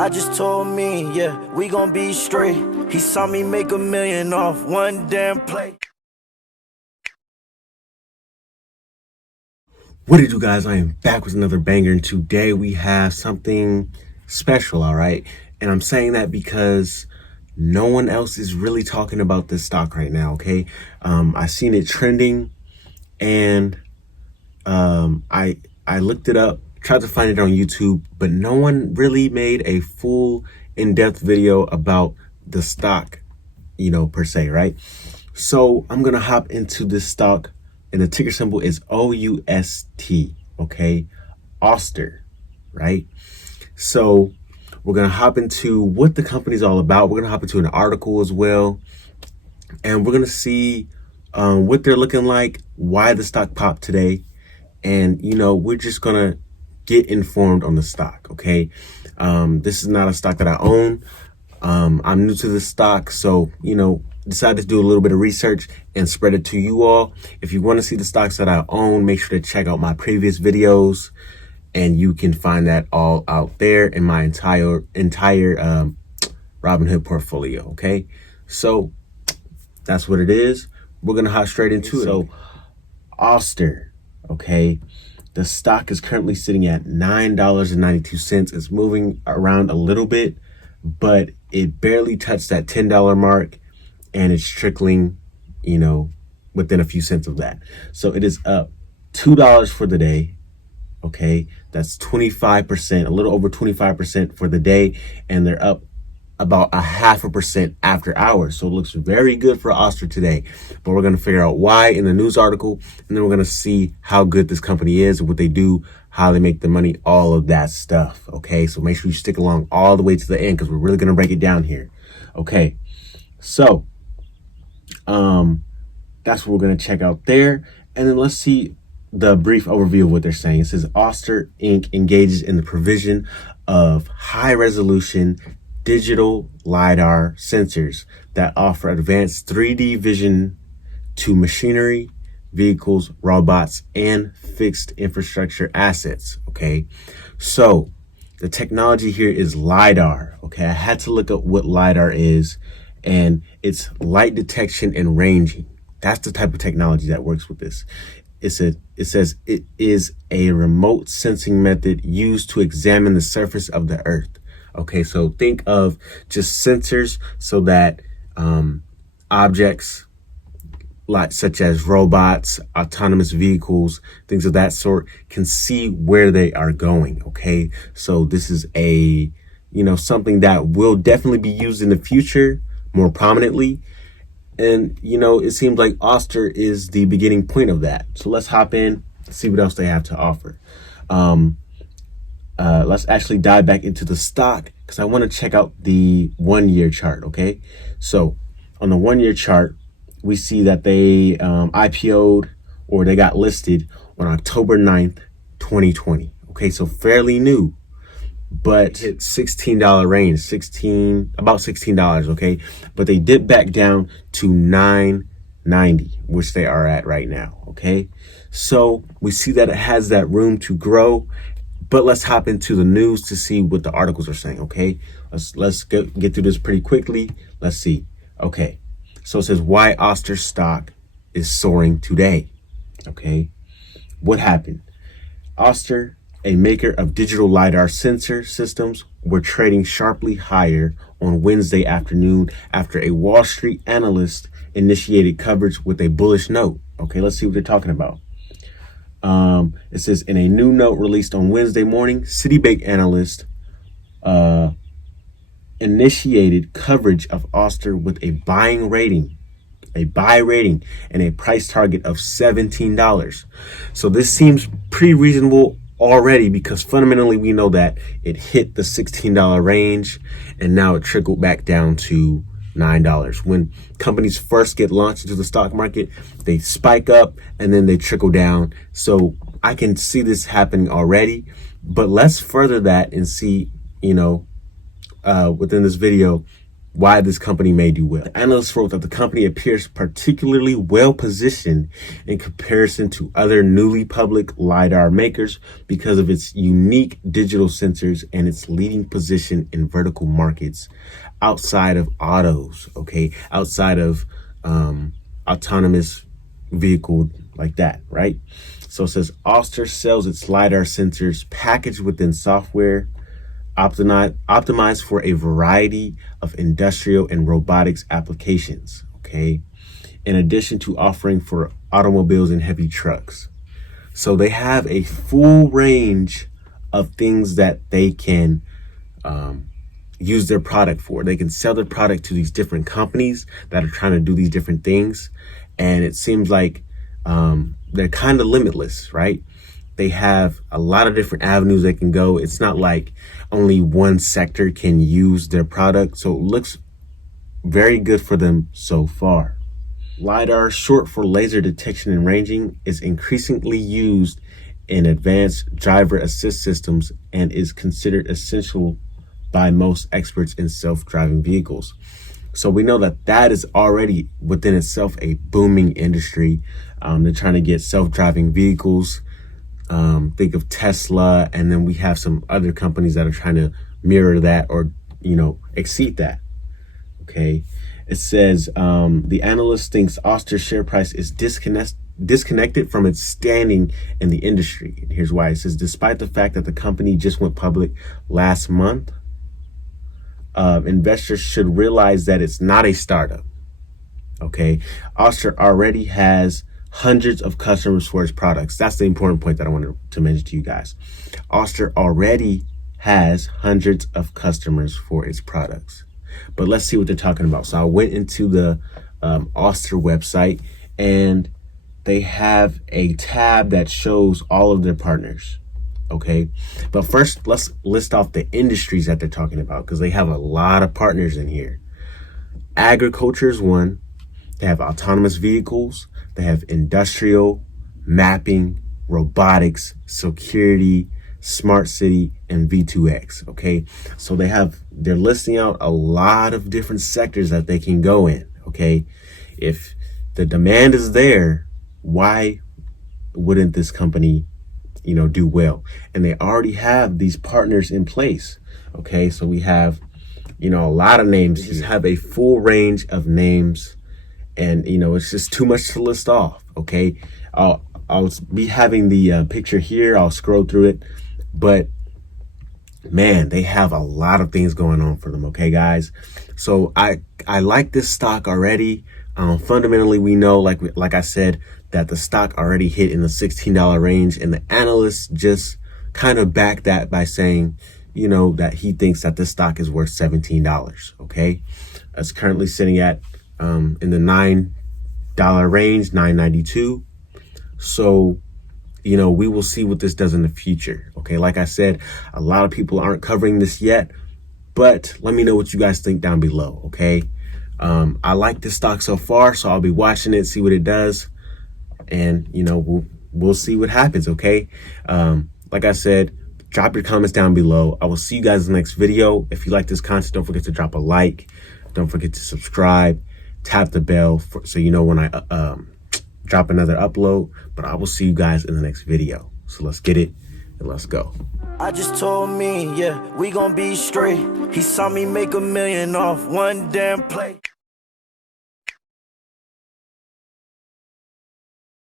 I just told me, yeah, we gon' be straight. He saw me make $1 million off one damn play. What did you guys? I am back with another banger, and today we have something special, all right? And I'm saying that because no one else is really talking about this stock right now, okay? I seen it trending, and I looked it up, tried to find it on YouTube, but no one really made a full in-depth video about the stock, per se, right? So I'm gonna hop into this stock, and the ticker symbol is OUST, okay? Ouster, right? So we're gonna hop into what the company's all about. We're gonna hop into an article as well, and we're gonna see what they're looking like, why the stock popped today, and we're just gonna get informed on the stock, okay? This is not a stock that I own. I'm new to this stock, so decided to do a little bit of research and spread it to you all. If you want to see the stocks that I own, make sure to check out my previous videos, and you can find that all out there in my entire Robinhood portfolio. Okay, so that's what it is. We're gonna hop straight into it. So Ouster, okay, the stock is currently sitting at $9.92. It's moving around a little bit, but it barely touched that $10 mark, and it's trickling, within a few cents of that. So it is up $2 for the day. Okay, that's 25%, a little over 25% for the day, and they're up about 0.5% after hours. So it looks very good for Ouster today, but we're going to figure out why in the news article, and then we're going to see how good this company is, what they do, how they make the money, all of that stuff. Okay, so make sure you stick along all the way to the end, because we're really going to break it down here. Okay, so that's what we're going to check out there, and then let's see the brief overview of what they're saying. It says Ouster Inc. engages in the provision of high-resolution digital LIDAR sensors that offer advanced 3D vision to machinery, vehicles, robots, and fixed infrastructure assets. Okay, so the technology here is LIDAR. Okay, I had to look up what LIDAR is, and it's light detection and ranging. That's the type of technology that works with this. It says it is a remote sensing method used to examine the surface of the earth. Okay, so think of just sensors so that objects such as robots, autonomous vehicles, things of that sort can see where they are going. Okay, so this is a something that will definitely be used in the future more prominently. And, it seems like Ouster is the beginning point of that. So let's hop in, see what else they have to offer. Let's actually dive back into the stock, because I want to check out the 1-year chart, okay? So on the 1-year chart, we see that they IPO'd, or they got listed on October 9th, 2020. Okay, so fairly new, but hit $16 range, about $16, okay? But they dipped back down to $9.90, which they are at right now, okay? So we see that it has that room to grow, but let's hop into the news to see what the articles are saying, okay? Let's get through this pretty quickly. Let's see. Okay, so it says why Ouster stock is soaring today, okay? What happened? Ouster, a maker of digital LIDAR sensor systems, were trading sharply higher on Wednesday afternoon after a Wall Street analyst initiated coverage with a bullish note. Okay, let's see what they're talking about. It says in a new note released on Wednesday morning, Citibank analyst initiated coverage of Ouster with a buy rating, and a price target of $17. So this seems pretty reasonable already, because fundamentally we know that it hit the $16 range, and now it trickled back down to $9. When companies first get launched into the stock market, they spike up and then they trickle down. So I can see this happening already, but let's further that and see, within this video, why this company may do well. The analyst wrote that the company appears particularly well positioned in comparison to other newly public LIDAR makers because of its unique digital sensors and its leading position in vertical markets outside of autos, okay? Outside of autonomous vehicle like that, right? So it says Ouster sells its LiDAR sensors packaged within software optimized for a variety of industrial and robotics applications, okay? In addition to offering for automobiles and heavy trucks. So they have a full range of things that they can use their product for. They can sell their product to these different companies that are trying to do these different things. And it seems like they're kind of limitless, right? They have a lot of different avenues they can go. It's not like only one sector can use their product. So it looks very good for them so far. LiDAR, short for laser detection and ranging, is increasingly used in advanced driver assist systems and is considered essential by most experts in self-driving vehicles. So we know that that is already within itself a booming industry. They're trying to get self-driving vehicles. Think of Tesla, and then we have some other companies that are trying to mirror that or, exceed that. Okay. It says the analyst thinks Ouster's share price is disconnected from its standing in the industry. And here's why. It says, despite the fact that the company just went public last month, investors should realize that it's not a startup. Okay. Ouster already has hundreds of customers for its products. That's the important point that I wanted to mention to you guys. Ouster already has hundreds of customers for its products. But let's see what they're talking about. So I went into the Ouster website, and they have a tab that shows all of their partners. Okay. But first, let's list off the industries that they're talking about, because they have a lot of partners in here. Agriculture is one. They have autonomous vehicles. They have industrial, mapping, robotics, security, smart city, and V2X. Okay. So they're listing out a lot of different sectors that they can go in. Okay. If the demand is there, why wouldn't this company, do well? And they already have these partners in place. Okay. So we have, a lot of names. They just have a full range of names. And, it's just too much to list off. Okay. I'll be having the picture here. I'll scroll through it. But man, they have a lot of things going on for them. Okay, guys. So I like this stock already. Fundamentally, we know, like I said, that the stock already hit in the $16 range, and the analysts just kind of back that by saying, that he thinks that this stock is worth $17. Okay. It's currently sitting at in the $9 range, $9.92. So, we will see what this does in the future. Okay. Like I said, a lot of people aren't covering this yet, but let me know what you guys think down below. Okay. I like this stock so far, so I'll be watching it, see what it does. And, we'll see what happens. Okay. Like I said, drop your comments down below. I will see you guys in the next video. If you like this content, don't forget to drop a like. Don't forget to subscribe. Tap the bell so you know when I drop another upload. But I will see you guys in the next video. So let's get it and let's go. I just told me, yeah, we gon' be straight. He saw me make $1 million off one damn play.